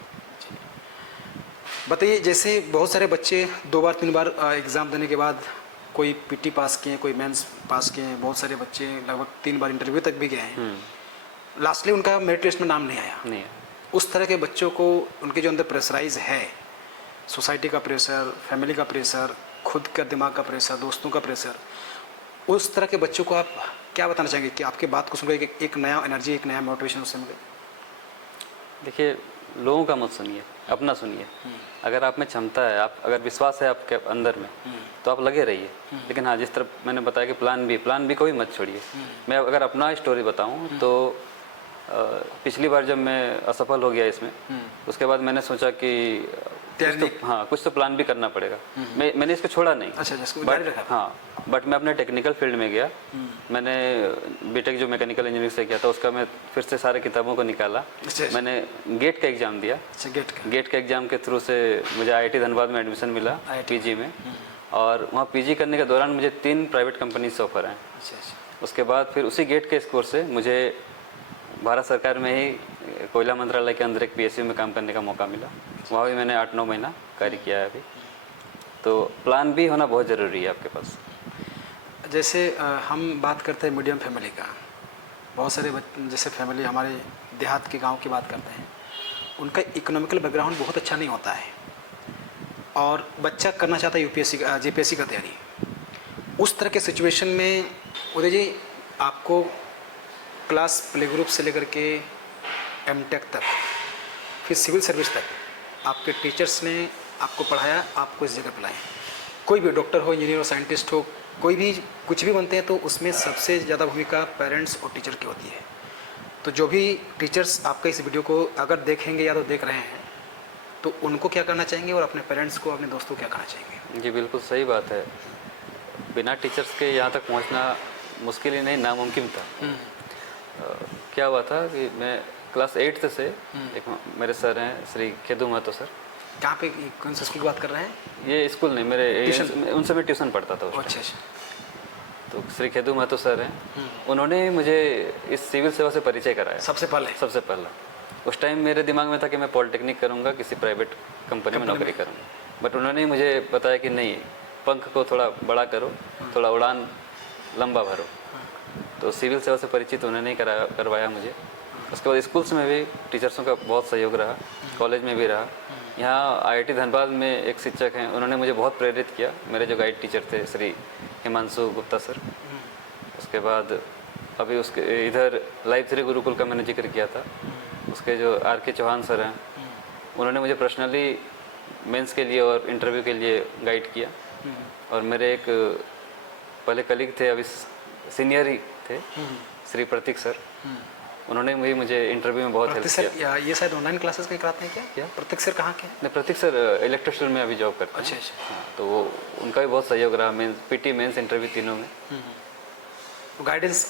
बताइए, जैसे बहुत सारे बच्चे 2 बार 3 बार एग्ज़ाम देने के बाद कोई पीटी पास किए, कोई मेंस पास किए हैं, बहुत सारे बच्चे लगभग 3 बार इंटरव्यू तक भी गए हैं, लास्टली उनका मेरिट लिस्ट में नाम नहीं आया। नहीं, उस तरह के बच्चों को उनके जो अंदर प्रेशराइज है, सोसाइटी का प्रेशर, फैमिली का प्रेशर, खुद का दिमाग का प्रेशर, दोस्तों का प्रेशर, उस तरह के बच्चों को आप क्या बताना चाहेंगे कि आपकी बात को सुनकर एक नया एनर्जी, एक नया मोटिवेशन उससे मिले? देखिए, लोगों का मत सुनिए, अपना सुनिए। अगर आप में क्षमता है, आप अगर विश्वास है आपके अंदर में, तो आप लगे रहिए। लेकिन हाँ, जिस तरह मैंने बताया कि प्लान बी को भी मत छोड़िए। मैं अगर अपना स्टोरी बताऊं तो पिछली बार जब मैं असफल हो गया इसमें, उसके बाद मैंने सोचा कि कुछ तो प्लान भी करना पड़ेगा। मैंने इसको छोड़ा नहीं। अच्छा, बट मैं अपने टेक्निकल फील्ड में गया। मैंने बीटेक जो मैकेनिकल इंजीनियरिंग से किया था उसका मैं फिर से सारे किताबों को निकाला। मैंने गेट का एग्ज़ाम दिया। गेट के एग्ज़ाम के थ्रू से मुझे IIT धनबाद में एडमिशन मिला PG में, और वहाँ PG करने के दौरान मुझे 3 प्राइवेट कंपनी से ऑफर आए। उसके बाद फिर उसी गेट के स्कोर से मुझे भारत सरकार में ही कोयला मंत्रालय के अंदर एक PSU में काम करने का मौका मिला। वहाँ भी मैंने 8-9 महीना कार्य किया है अभी। तो प्लान भी होना बहुत ज़रूरी है आपके पास। जैसे हम बात करते हैं मीडियम फैमिली का, बहुत सारे जैसे फैमिली हमारे देहात के गांव की बात करते हैं, उनका इकोनॉमिकल बैकग्राउंड बहुत अच्छा नहीं होता है और बच्चा करना चाहता है UPSC का, JPSC का तैयारी। उस तरह के सिचुएशन में उदय जी, आपको क्लास प्ले ग्रुप से लेकर के MTech तक, फिर सिविल सर्विस तक आपके टीचर्स ने आपको पढ़ाया, आपको इस जगह पे लाए। कोई भी डॉक्टर हो, इंजीनियर हो, साइंटिस्ट हो, कोई भी कुछ भी बनते हैं तो उसमें सबसे ज़्यादा भूमिका पेरेंट्स और टीचर की होती है। तो जो भी टीचर्स आपके इस वीडियो को अगर देखेंगे या तो देख रहे हैं, तो उनको क्या करना चाहेंगे और अपने पेरेंट्स को, अपने दोस्तों को क्या कहना चाहेंगे? जी बिल्कुल सही बात है। बिना टीचर्स के यहाँ तक पहुँचना मुश्किल ही नहीं, नामुमकिन था। क्या हुआ था कि मैं क्लास 8 से एक मेरे सर हैं श्री खेदू महतो सर। कहाँ पे, कौन सा स्कूल की बात कर रहे हैं? ये स्कूल नहीं, मेरे उनसे मैं ट्यूशन पढ़ता था। अच्छा। तो श्री खेदू महतो सर हैं, उन्होंने मुझे इस सिविल सेवा से परिचय कराया सबसे पहले। उस टाइम मेरे दिमाग में था कि मैं पॉलिटेक्निक करूँगा, किसी प्राइवेट कंपनी में नौकरी करूँगा। बट उन्होंने मुझे बताया कि नहीं, पंख को थोड़ा बड़ा करो, थोड़ा उड़ान लंबा भरो। तो सिविल सेवा से परिचित उन्होंने करवाया मुझे। उसके बाद स्कूल्स में भी टीचर्सों का बहुत सहयोग रहा, कॉलेज में भी रहा। यहाँ IIT धनबाद में एक शिक्षक हैं, उन्होंने मुझे बहुत प्रेरित किया। मेरे जो गाइड टीचर थे श्री हिमांशु गुप्ता सर। उसके बाद अभी उसके इधर लाइफ 3 गुरुकुल का मैंने जिक्र किया था, उसके जो RK चौहान सर हैं, उन्होंने मुझे पर्सनली मेंस के लिए और इंटरव्यू के लिए गाइड किया। और मेरे एक पहले कलीग थे, अभी सीनियर ही थे, श्री प्रतीक सर, उन्होंने भी मुझे इंटरव्यू में बहुत हेल्प किया। ये शायद ऑनलाइन क्लासेस कहीं कराते हैं क्या? प्रतीक सर कहाँ के? नहीं, प्रतीक सर इलेक्ट्रिशियन में अभी जॉब करते हैं। अच्छा। हाँ, तो वो उनका भी बहुत सहयोग रहा, PT मेंस इंटरव्यू तीनों में। गाइडेंस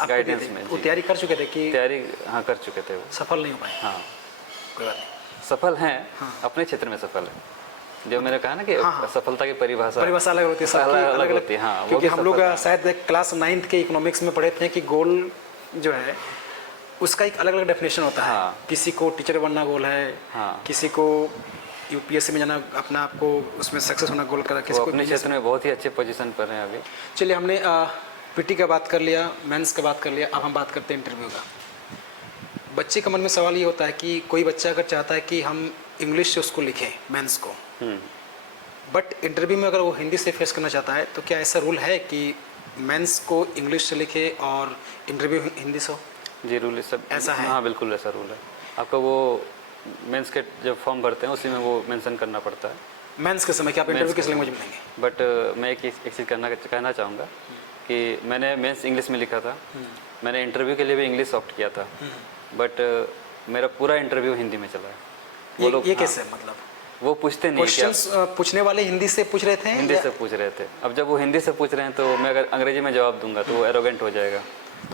में वो तैयारी कर चुके थे कि? तैयारी हाँ कर चुके थे। वो सफल नहीं हो पाए? हाँ, कोई बात नहीं, सफल हैं। अपने क्षेत्र में सफल है। जो मैंने कहा ना कि सफलता की परिभाषा अलग होती है, अलग होती है। हाँ, क्योंकि हम लोग शायद क्लास 9th के इकोनॉमिक्स में पढ़े थे कि गोल जो है उसका एक अलग अलग डेफिनेशन होता है। किसी को टीचर बनना गोल है, किसी को UPSC में जाना, अपना आपको उसमें सक्सेस होना गोल करा, किसी को अपने क्षेत्र में बहुत ही अच्छे पोजीशन पर हैं अभी। चलिए, हमने PT का बात कर लिया, मेंस का बात कर लिया, अब हम बात करते हैं इंटरव्यू का। बच्चे के मन में सवाल ये होता है कि कोई बच्चा अगर चाहता है कि हम इंग्लिश से उसको लिखें मेंस को, बट इंटरव्यू में अगर वो हिंदी से फेस करना चाहता है, तो क्या ऐसा रूल है कि मेंस को इंग्लिश से लिखे और इंटरव्यू हिंदी से हो? जी, रूल सब ऐसा है? हाँ बिल्कुल ऐसा रूल है। आपको वो मेंस के जब फॉर्म भरते हैं उसी में वो मेंशन करना पड़ता है मेंस के समय कि आप इंटरव्यू किस लैंग्वेज में देंगे। बट मैं एक चीज़ कहना चाहूँगा कि मैंने मेंस इंग्लिश में लिखा था, मैंने इंटरव्यू के लिए भी इंग्लिश ऑप्ट किया था, बट मेरा पूरा इंटरव्यू हिंदी में चला है। वो लोग ये कैसे, मतलब वो पूछते नहीं, क्वेश्चंस पूछने वाले हिंदी से पूछ रहे थे? हिंदी से पूछ रहे थे। अब जब वो हिंदी से पूछ रहे हैं तो मैं अगर अंग्रेजी में जवाब दूंगा तो वो एरोगेंट हो जाएगा।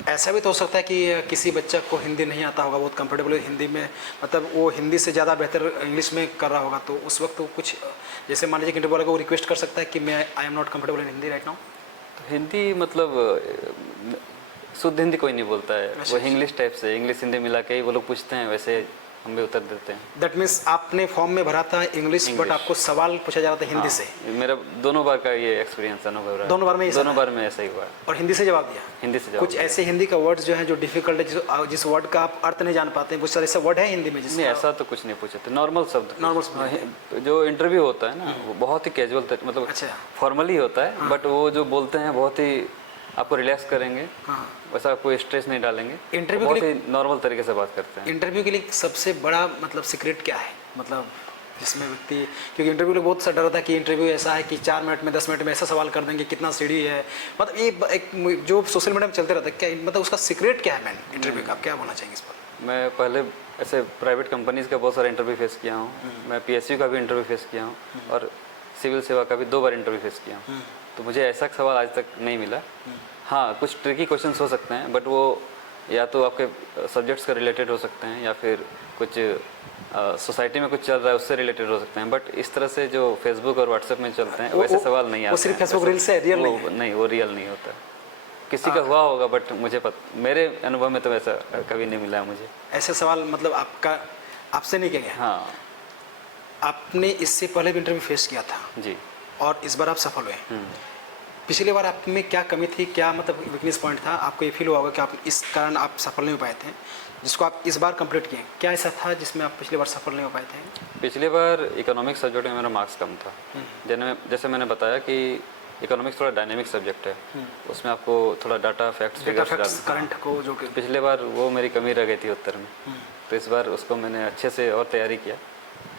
ऐसा भी तो हो सकता है कि किसी बच्चा को हिंदी नहीं आता होगा, बहुत कंफर्टेबल हिंदी में, मतलब वो हिंदी से ज़्यादा बेहतर इंग्लिश में कर रहा होगा, तो उस वक्त वो कुछ जैसे मान लीजिए कि इंटरव्यू वाला को रिक्वेस्ट कर सकता है कि मैं I am not comfortable in Hindi right now. तो हिंदी मतलब शुद्ध हिंदी कोई नहीं बोलता है, अच्छा, वो इंग्लिश टाइप से इंग्लिश हिंदी मिला के ही वो लोग पूछते हैं, वैसे हम भी उत्तर देते हैं। दैट मीन्स आपने फॉर्म में भरा था इंग्लिश, बट आपको सवाल पूछा जा रहा था हिंदी से। मेरा दोनों बार का ये एक्सपीरियंस अनुभव रहा है। दोनों बार में दोनों बार में ऐसा ही हुआ है। और हिंदी से जवाब दिया? हिंदी से जवाब कुछ ऐसे हिंदी का वर्ड्स जो हैं जो डिफिकल्ट है, जिस वर्ड का आप अर्थ नहीं जान पाते हैं, कुछ सारे ऐसे वर्ड है हिंदी में नहीं, जिसका ऐसा तो कुछ नहीं पूछे थे, नॉर्मल शब्द। नॉर्मल शब्द। जो इंटरव्यू होता है ना वो बहुत ही कैजुअल मतलब अच्छा। फॉर्मली होता है, बट वो जो बोलते हैं बहुत ही आपको रिलैक्स करेंगे, वैसा कोई स्ट्रेस नहीं डालेंगे, इंटरव्यू बहुत ही नॉर्मल तरीके से बात करते हैं। इंटरव्यू के लिए सबसे बड़ा मतलब सीक्रेट क्या है, मतलब जिसमें व्यक्ति, क्योंकि इंटरव्यू लोग बहुत सा डर होता है कि इंटरव्यू ऐसा है कि 4 मिनट में 10 मिनट में ऐसा सवाल कर देंगे, कितना सीढ़ी है, मतलब ये एक जो सोशल मीडिया में चलते रहता है, क्या मतलब उसका सीक्रेट क्या है मैन इंटरव्यू का, क्या बोलना चाहेंगे इस पर? मैं पहले ऐसे प्राइवेट कंपनीज का बहुत सारा इंटरव्यू फेस किया हूँ, मैं PSU का भी इंटरव्यू फेस किया हूँ, और सिविल सेवा का भी 2 बार इंटरव्यू फेस किया हूँ, तो मुझे ऐसा सवाल आज तक नहीं मिला। हाँ, कुछ ट्रिकी क्वेश्चंस हो सकते हैं, बट वो या तो आपके सब्जेक्ट्स का रिलेटेड हो सकते हैं, या फिर कुछ सोसाइटी में कुछ चल रहा है उससे रिलेटेड हो सकते हैं, बट इस तरह से जो फेसबुक और व्हाट्सएप में चलते हैं वैसे सवाल नहीं आते हैं। वो सिर्फ फेसबुक रील से रियल नहीं, वो रियल नहीं होता। किसी का हुआ होगा, बट मुझे मेरे अनुभव में तो वैसा कभी नहीं मिला मुझे। ऐसे सवाल मतलब आपसे नहीं किया गया? हाँ। आपने इससे पहले भी इंटरव्यू फेस किया था जी। और इस बार आप सफल हुए। पिछली बार आप में क्या कमी थी, क्या मतलब वीकनेस पॉइंट था, आपको ये फील हुआ होगा कि आप इस कारण आप सफल नहीं हो पाए थे, जिसको आप इस बार कंप्लीट किए, क्या ऐसा था जिसमें आप पिछली बार सफल नहीं हो पाए थे? पिछली बार इकोनॉमिक्स सब्जेक्ट में मेरा मार्क्स कम था। जैसे मैंने बताया कि इकोनॉमिक्स थोड़ा डायनेमिक सब्जेक्ट है, उसमें आपको थोड़ा डाटा फैक्ट्स फिगर्स करंट को जो कि पिछले बार वो मेरी कमी रह गई थी उत्तर में, तो इस बार उसको मैंने अच्छे से और तैयारी किया,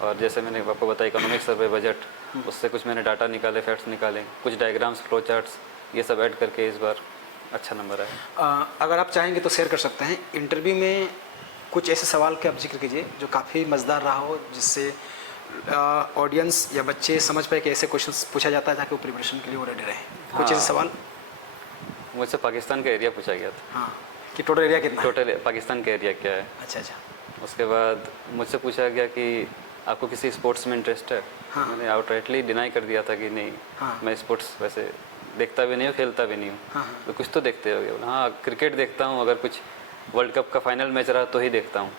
और जैसे मैंने आपको बताया इकोनॉमिक्स सर्वे बजट, उससे कुछ मैंने डाटा निकाले, फैक्ट्स निकाले, कुछ डायग्राम्स, फ्लो चार्ट्स, ये सब ऐड करके इस बार अच्छा नंबर आया। अगर आप चाहेंगे तो शेयर कर सकते हैं। इंटरव्यू में कुछ ऐसे सवाल के आप जिक्र कीजिए जो काफ़ी मज़ेदार रहा हो, जिससे ऑडियंस या बच्चे समझ पाए कि ऐसे क्वेश्चंस पूछा जाता है ताकि वो प्रिपरेशन के लिए वो रेडी रहें। कुछ ऐसे सवाल? मुझसे पाकिस्तान का एरिया पूछा गया था। हाँ, कि टोटल एरिया कितना? टोटल पाकिस्तान का एरिया क्या है। अच्छा। उसके बाद मुझसे पूछा गया कि आपको किसी स्पोर्ट्स में इंटरेस्ट है। मैंने आउटराइटली डिनाई कर दिया था कि नहीं, मैं स्पोर्ट्स वैसे देखता भी नहीं हूँ, खेलता भी नहीं हूँ। तो कुछ तो देखते हो? हाँ, क्रिकेट देखता हूँ, अगर कुछ वर्ल्ड कप का फाइनल मैच रहा तो ही देखता हूँ।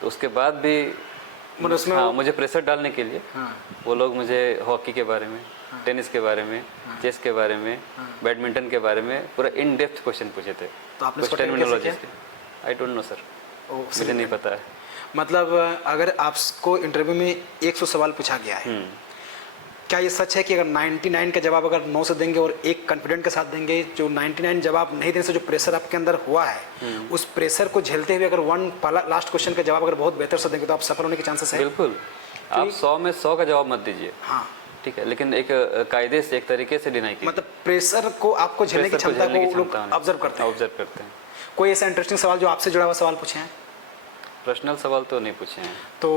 तो उसके बाद भी हाँ, मुझे प्रेशर डालने के लिए वो लोग मुझे हॉकी के बारे में, टेनिस के बारे में, चेस के बारे में, बैडमिंटन के बारे में पूरा इन डेप्थ क्वेश्चन पूछे थे। तो आपने कुछ टर्मिनोलॉजी थे, आई डोंट नो सर, मुझे नहीं पता है। मतलब अगर आपको इंटरव्यू में 100 सवाल पूछा गया है, क्या ये सच है कि अगर 99 का जवाब अगर 9 से देंगे और एक कॉन्फिडेंट के साथ देंगे, जो 99 जवाब नहीं देने से जो प्रेशर आपके अंदर हुआ है, उस प्रेशर को झेलते हुए अगर लास्ट क्वेश्चन का जवाब अगर बहुत बेहतर से देंगे तो आप सफल होने के चांसेस है? बिल्कुल। आप 100 में 100 का जवाब मत दीजिए, हाँ ठीक है, लेकिन एक कायदे से, एक तरीके से डिनाई कीजिए। मतलब प्रेशर को आपको झेलने की क्षमता को लोग ऑब्जर्व करते हैं। कोई ऐसा इंटरेस्टिंग सवाल जो आपसे जुड़ा हुआ सवाल पूछे हैं? पर्सनल सवाल तो नहीं पूछे हैं। तो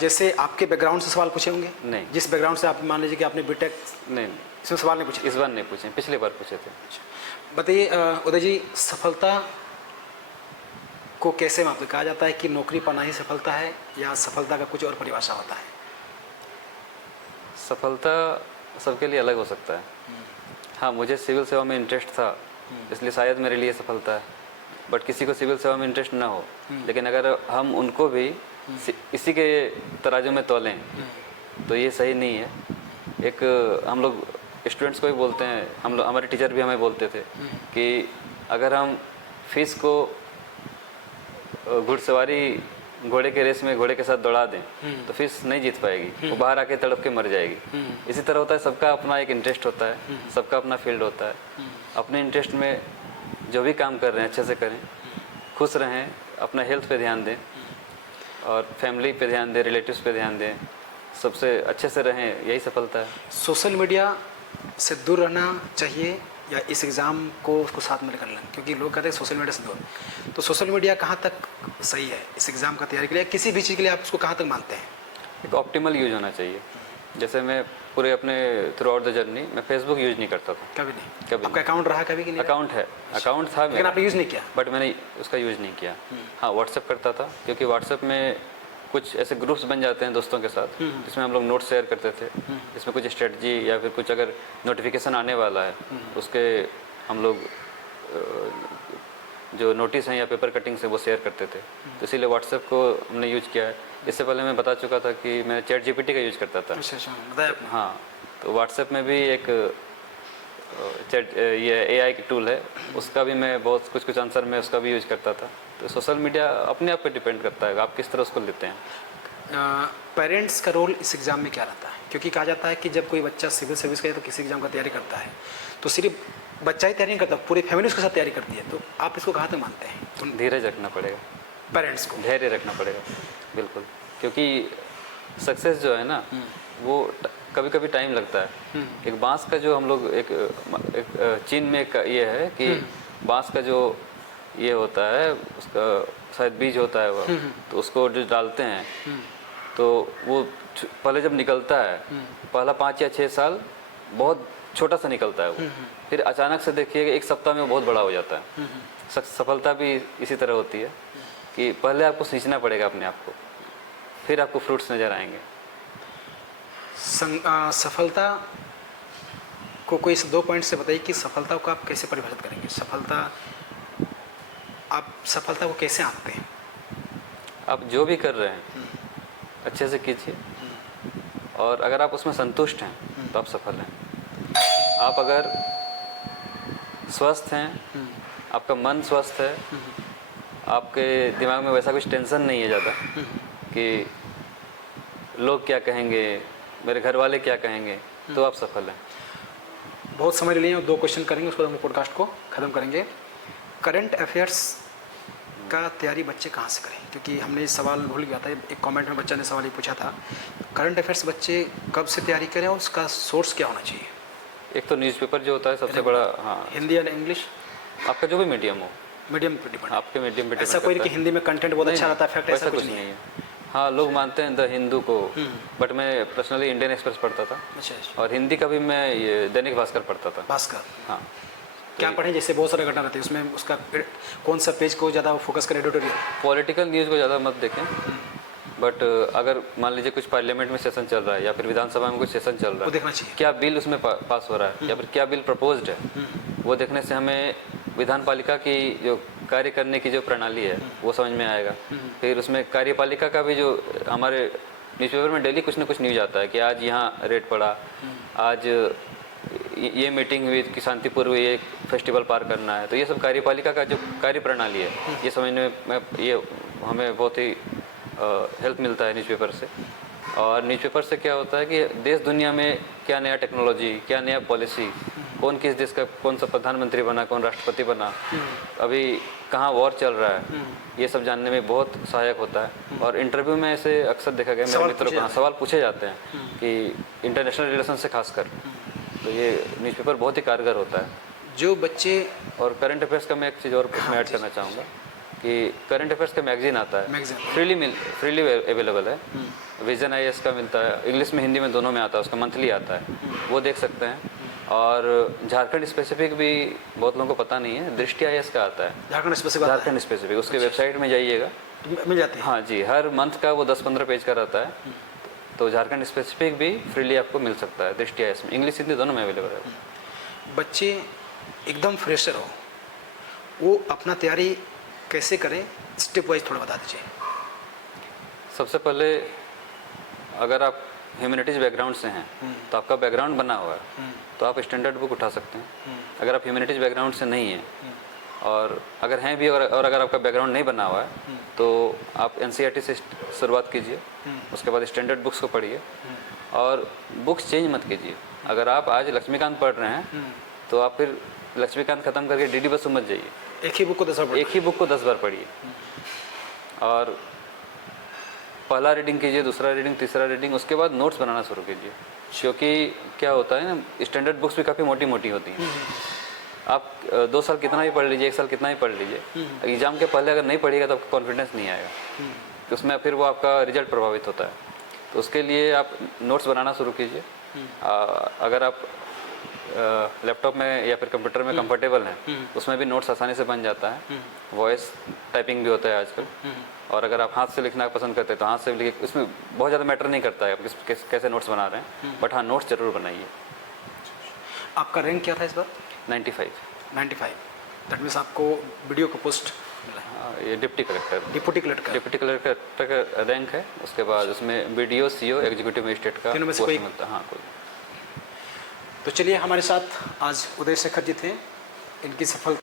जैसे आपके बैकग्राउंड से सवाल पूछे होंगे? नहीं। जिस बैकग्राउंड से आप मान लीजिए कि आपने बीटेक, नहीं, इसमें सवाल नहीं पूछे? इस बार नहीं पूछे, पिछले बार पूछे थे। बताइए उदय जी, सफलता को कैसे मापते? कहा जाता है कि नौकरी पाना ही सफलता है, या सफलता का कुछ और परिभाषा होता है? सफलता सबके लिए अलग हो सकता है। हाँ, मुझे सिविल सेवा में इंटरेस्ट था, इसलिए शायद मेरे लिए सफलता है, बट किसी को सिविल सेवा में इंटरेस्ट ना हो, लेकिन अगर हम उनको भी इसी के तराजू में तोलें तो ये सही नहीं है। एक हम लोग स्टूडेंट्स को भी बोलते हैं, हम लोग, हमारे टीचर भी हमें बोलते थे कि अगर हम फीस को घुड़सवारी घोड़े के रेस में घोड़े के साथ दौड़ा दें तो फीस नहीं जीत पाएगी, वो बाहर आके तड़प के मर जाएगी। इसी तरह होता है, सबका अपना एक इंटरेस्ट होता है, सबका अपना फील्ड होता है। अपने इंटरेस्ट में जो भी काम कर रहे हैं अच्छे से करें, खुश रहें, अपना हेल्थ पे ध्यान दें और फैमिली पे ध्यान दें, रिलेटिव्स पे ध्यान दें, सबसे अच्छे से रहें, यही सफलता है। सोशल मीडिया से दूर रहना चाहिए या इस एग्ज़ाम को उसको साथ में लेकर लें? क्योंकि लोग कहते हैं सोशल मीडिया से दूर, तो सोशल मीडिया कहाँ तक सही है इस एग्ज़ाम का तैयारी के लिए, किसी भी चीज़ के लिए आप उसको कहाँ तक मानते हैं? एक ऑप्टिमल यूज होना चाहिए। जैसे मैं पूरे अपने थ्रू आउट द जर्नी मैं फेसबुक यूज़ नहीं करता था, कभी नहीं? कभी आपका अकाउंट रहा कभी कि नहीं? अकाउंट है, अकाउंट था लेकिन मेरा, आपने यूज़ नहीं किया? बट मैंने उसका यूज़ नहीं किया। हाँ, व्हाट्सएप करता था, क्योंकि व्हाट्सएप में कुछ ऐसे ग्रुप्स बन जाते हैं दोस्तों के साथ, जिसमें हम लोग नोट्स शेयर करते थे, जिसमें कुछ स्ट्रेटजी या फिर कुछ अगर नोटिफिकेशन आने वाला है उसके हम लोग जो नोटिस हैं या पेपर कटिंग्स है वो शेयर करते थे। तो इसीलिए व्हाट्सएप को हमने यूज किया है। इससे पहले मैं बता चुका था कि मैं चैट जीपीटी का यूज करता था। अच्छा, बताया आपने। हाँ, तो व्हाट्सएप में भी एक चैट ये एआई की टूल है, उसका भी मैं बहुत कुछ आंसर में उसका भी यूज करता था। तो सोशल मीडिया अपने आप पे डिपेंड करता है आप किस तरह उसको लेते हैं। पेरेंट्स का रोल इस एग्ज़ाम में क्या रहता है? क्योंकि कहा जाता है कि जब कोई बच्चा सिविल सर्विस का या तो किसी एग्ज़ाम का तैयारी करता है तो सिर्फ बच्चा ही तैयारी नहीं करता, पूरी फैमिली उसके साथ तैयारी करती है। तो आप इसको कहाँ तक मानते हैं? तो धीरज रखना पड़ेगा, पेरेंट्स को धैर्य रखना पड़ेगा, बिल्कुल। क्योंकि सक्सेस जो है ना वो कभी कभी टाइम लगता है। एक बांस का जो हम लोग एक चीन में एक ये है कि बांस का जो ये होता है उसका शायद बीज होता है वो, तो उसको जो डालते हैं तो वो पहले जब निकलता है पहला 5 या 6 साल बहुत छोटा सा निकलता है वो, फिर अचानक से देखिए 1 सप्ताह में वो बहुत बड़ा हो जाता है। सफलता भी इसी तरह होती है कि पहले आपको सींचना पड़ेगा अपने आप को, फिर आपको फ्रूट्स नज़र आएंगे। सफलता को कोई 2 पॉइंट से बताइए कि सफलता को आप कैसे परिभाषित करेंगे? आप सफलता को कैसे आंकते हैं? आप जो भी कर रहे हैं अच्छे से कीजिए, और अगर आप उसमें संतुष्ट हैं तो आप सफल हैं। आप अगर स्वस्थ हैं, आपका मन स्वस्थ है, आपके दिमाग में वैसा कुछ टेंशन नहीं है ज़्यादा कि लोग क्या कहेंगे, मेरे घर वाले क्या कहेंगे, तो आप सफल हैं। बहुत समय ले लिए, 2 क्वेश्चन करेंगे, उसके बाद हम पॉडकास्ट को ख़त्म करेंगे। करंट अफेयर्स का तैयारी बच्चे कहाँ से करें? क्योंकि हमने सवाल भूल गया था, एक कमेंट में बच्चा ने सवाल ये पूछा था, करंट अफेयर्स बच्चे कब से तैयारी करें और उसका सोर्स क्या होना चाहिए? एक तो न्यूज़पेपर जो होता है सबसे बड़ा, हाँ, हिंदी या इंग्लिश, आपका जो भी मीडियम हो, मीडियम पे डिपेंड। आपके मीडियम पे ऐसा कोई नहीं कि हिंदी में कंटेंट बहुत अच्छा रहता है, फैक्ट ऐसा कुछ नहीं है। हाँ, लोग मानते हैं द हिंदू को, बट मैं पर्सनली इंडियन एक्सप्रेस पढ़ता था। अच्छा। और हिंदी का भी मैं ये दैनिक भास्कर पढ़ता था। भास्कर, हाँ। क्या पढ़ें? जैसे बहुत सारे घटना रहते हैं, उसमें उसका कौन सा पेज को ज़्यादा फोकस करें? एडिटोरियल, पॉलिटिकल न्यूज़ को ज़्यादा मत देखें, बट अगर मान लीजिए कुछ पार्लियामेंट में सेशन चल रहा है या फिर विधानसभा में कुछ सेशन चल रहा है, देखना चाहिए क्या बिल उसमें पास हो रहा है या फिर क्या बिल प्रपोज्ड है, वो देखने से हमें विधान पालिका की जो कार्य करने की जो प्रणाली है वो समझ में आएगा। फिर उसमें कार्यपालिका का भी जो हमारे न्यूज़पेपर में डेली कुछ ना कुछ न्यूज़ आता है कि आज यहाँ रेट पड़ा, आज ये मीटिंग हुई कि शांतिपूर्व ये फेस्टिवल पार करना है। तो ये सब कार्यपालिका का जो कार्य प्रणाली है ये समझने में ये हमें बहुत ही हेल्प मिलता है न्यूज़पेपर से। और न्यूज़पेपर से क्या होता है कि देश दुनिया में क्या नया टेक्नोलॉजी, क्या नया पॉलिसी, कौन किस देश का कौन सा प्रधानमंत्री बना, कौन राष्ट्रपति बना, अभी कहाँ वॉर चल रहा है, ये सब जानने में बहुत सहायक होता है। और इंटरव्यू में ऐसे अक्सर देखा गया मेरे मित्रों को सवाल पूछे जाते हैं कि इंटरनेशनल रिलेशन से खासकर, तो ये न्यूज़पेपर बहुत ही कारगर होता है। जो बच्चे, और करंट अफेयर्स का मैं एक चीज़ और इसमें ऐड करना चाहूँगा कि करंट अफेयर्स का मैगजीन आता है, फ्रीली अवेलेबल है। विजन IAS का मिलता है, इंग्लिश में हिंदी में दोनों में आता है, उसका मंथली आता है, वो देख सकते हैं। और झारखंड स्पेसिफिक भी बहुत लोगों को पता नहीं है, दृष्टि IAS का आता है, झारखंड स्पेसिफिक, उसके वेबसाइट में जाइएगा, मिल जाते हैं। हाँ जी, हर मंथ का वो 10-15 पेज का रहता है, तो झारखंड स्पेसिफिक भी फ्रीली आपको मिल सकता है दृष्टि IAS में, इंग्लिश हिंदी दोनों में अवेलेबल है। बच्चे एकदम फ्रेशर हो, वो अपना तैयारी कैसे करें, स्टेप वाइज थोड़ा बता दीजिए। सबसे पहले अगर आप ह्यूमैनिटीज़ बैकग्राउंड से हैं तो आपका बैकग्राउंड बना हुआ है तो आप स्टैंडर्ड बुक उठा सकते हैं। अगर आप ह्यूमैनिटीज़ बैकग्राउंड से नहीं हैं, और अगर हैं भी और अगर आपका बैकग्राउंड नहीं बना हुआ है तो आप NCERT से शुरुआत कीजिए, उसके बाद स्टैंडर्ड बुक्स को पढ़िए, और बुक्स चेंज मत कीजिए। अगर आप आज लक्ष्मीकांत पढ़ रहे हैं तो आप फिर लक्ष्मीकांत ख़त्म करके DD बसु मत जाइए, एक ही बुक को 10 बार पढ़िए। और पहला रीडिंग कीजिए, दूसरा रीडिंग, तीसरा रीडिंग, उसके बाद नोट्स बनाना शुरू कीजिए। क्योंकि क्या होता है ना, स्टैंडर्ड बुक्स भी काफ़ी मोटी मोटी होती हैं। आप 2 साल कितना ही पढ़ लीजिए, 1 साल कितना ही पढ़ लीजिए, एग्ज़ाम के पहले अगर नहीं पढ़िएगा तो आपका कॉन्फिडेंस नहीं आएगा, तो उसमें फिर वो आपका रिजल्ट प्रभावित होता है। तो उसके लिए आप नोट्स बनाना शुरू कीजिए। अगर आप लैपटॉप में या फिर कंप्यूटर में कंफर्टेबल हैं उसमें भी नोट्स आसानी से बन जाता है। वॉइस टाइपिंग भी होता है आजकल। और अगर आप हाथ से लिखना पसंद करते हैं तो हाथ से भी लिखिए, उसमें बहुत ज़्यादा मैटर नहीं करता है आप कैसे नोट्स बना रहे हैं, बट हाँ नोट्स ज़रूर बनाइए। आपका रैंक क्या था इस बार? 95। 95। दैट मीन्स आपको वीडियो को पोस्ट मिला है। ये डिप्टी कलेक्टर डिप्टी कलेक्टर का रैंक है। उसके बाद उसमें BDO CO एग्जीक्यूटिव मजिस्ट्रेट का तीनों में से पोस्ट कोई? मिलता है। हाँ कोई। तो चलिए हमारे साथ आज उदय शेखर जी थे। इनकी सफल